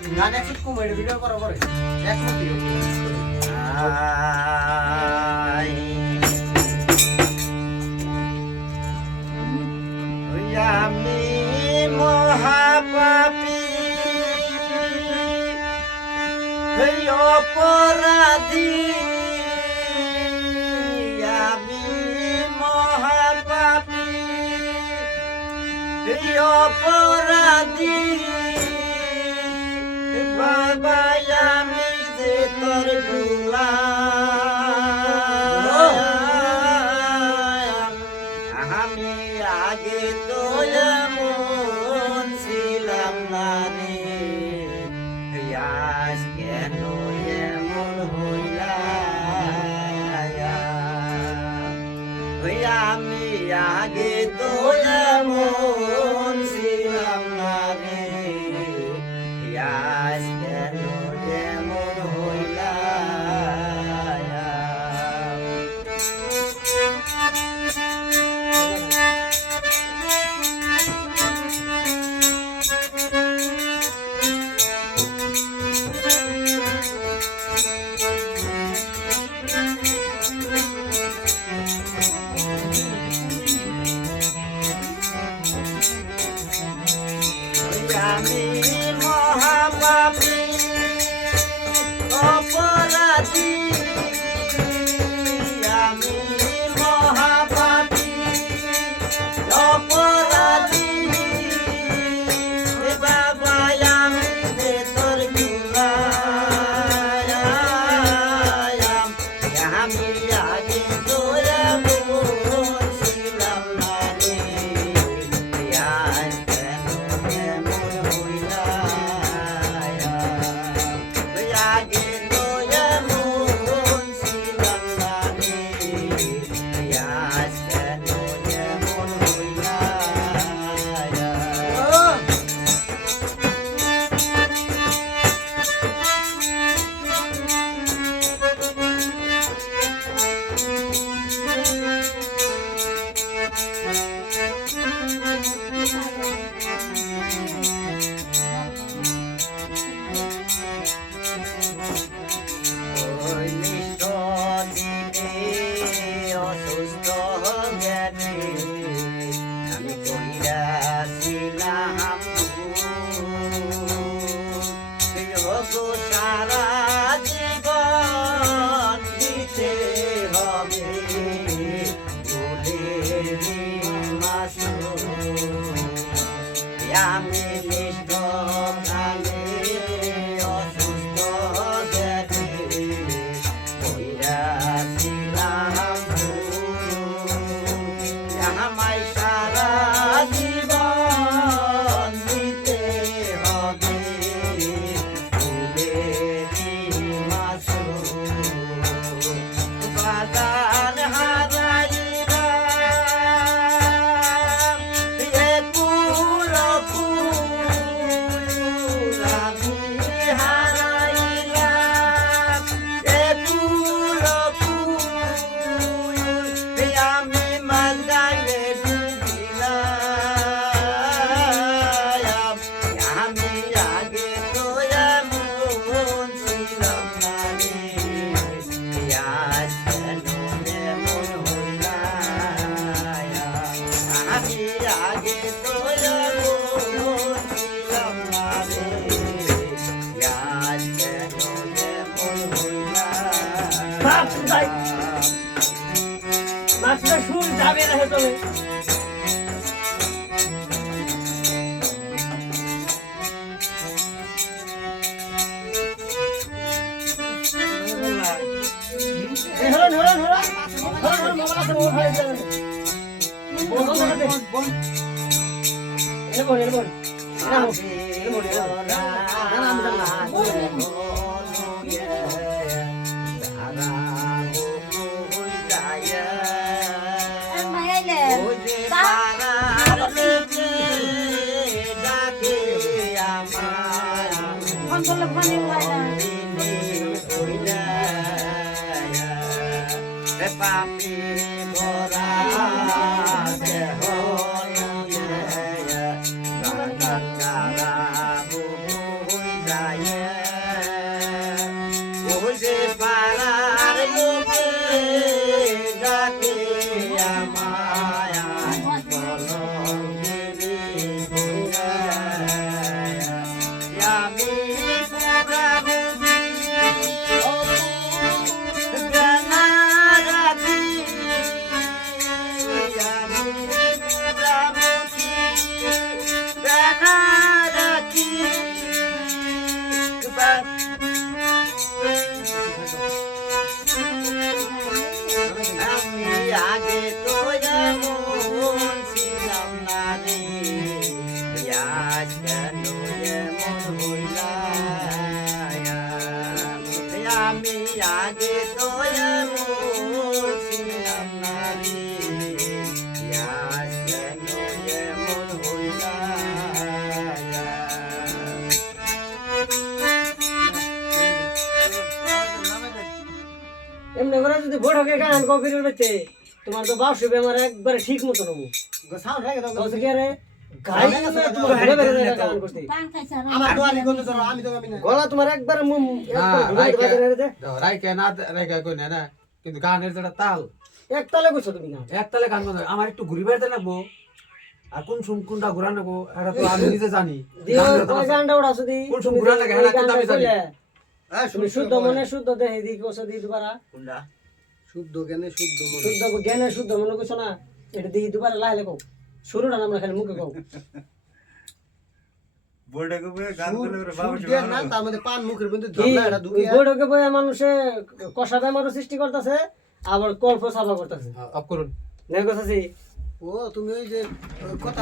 গান একটু comedy video করা পরে এক মিনিট আমি মহাপাপী অপরাধী আমি মহাপাপী অপরাধী বাবা আমি যে তোর গোলাম আমি আগে তো এমন ছিলাম না রে আজ কেন এমন হইলাম আমি আগে তো এমন ছিলাম না রে আজ কেন এমন আমি মহাপাপী অপরাধী আমি মহাপাপী অপরাধী বাবা আমি যে তোর গোলাম আমি আগে তো এমন ছিলাম না রে আজ কেন এমন আগে তো এমন ছিলাম না রে আজ কেন এমন অসুস্থ জ্ঞানে আমি কইরাছিলাম সারা জীবন দিতে হবে আমি নিষ্ঠ প্রাণে অসুস্থ জ্ঞানে আমায় সারা জীবন দিতে হবে বাগান হারাইলাম এ পুরো ফুল আমি হারাইলাম এ পুরো ফুল আমি মাঝারে ডুবিলাম আমি আগে তো এমন ছিলাম না রে আজ কেন এমন হইলাম আমি আগে তো এমন ছিলাম না রে আজ কেন এমন হইলাম মাছটা শুন যাবে না হেতলে হরন হরন হরন হরন মোবাইল আছে মোবাইল হয়ে যাবে বল এলবো এলবো না আমি জানি পাপি ভরা দেহ লইয়া ওই যে পাড়ার লোকে ডাকে আমায় কলঙ্কিনী হইয়া আমি আমি আগে তো যেমন ছিলাম না রে আজ কেন এমন হইলাম আমি আগে তো যেমন ছিলাম না রে আজ কেন এমন হইলাম এমনি করে যদি বড়কে গান কপির বেতে তোমার তো বাপ শিবে আমার একবারে ঠিক মতো নেবো সাউন্ড হয়ে গেল কত কি আরে গাই তোমার ঘুরে বেরে গান করতে আমার দোয়ানি কোন ধরো আমি তো আমি না গলা তোমার একবারে রাইকে না রাইকে কই না না কিন্তু গানের যেটা তাল এক তালে কইছো তুমি গান একতালে গান করতে আমার একটু ঘুরি বেড়াতে লাগবো আর কোন কোনটা ঘুরা নেবো এটা তো আমি নিজে জানি দিও ওই গানটা ওড়াছো দি কোন সময় ঘুরা লাগে এটা কিন্তু আমি জানি তুমি শুদ্ধ মনে শুদ্ধ দেহে দি কোসো দি দুবারা কোনটা শুদ্ধ জ্ঞানে শুদ্ধ মনে শুদ্ধ জ্ঞানে শুদ্ধ মনে কইছো না এটা দি দুবারা লাইলে কও শুরুটা আমরা খালি মুখে কও শুদ্ধ না তার মধ্যে পান মুখের মধ্যে কি ঝগড়া এটা দুকি বড়কে বয়ে মানুষে কষা বেমারও সৃষ্টি করতেছে আবার কল্প সাফা করতেছে অফ করুন নেই কথা ও তুমি ওই যে কথা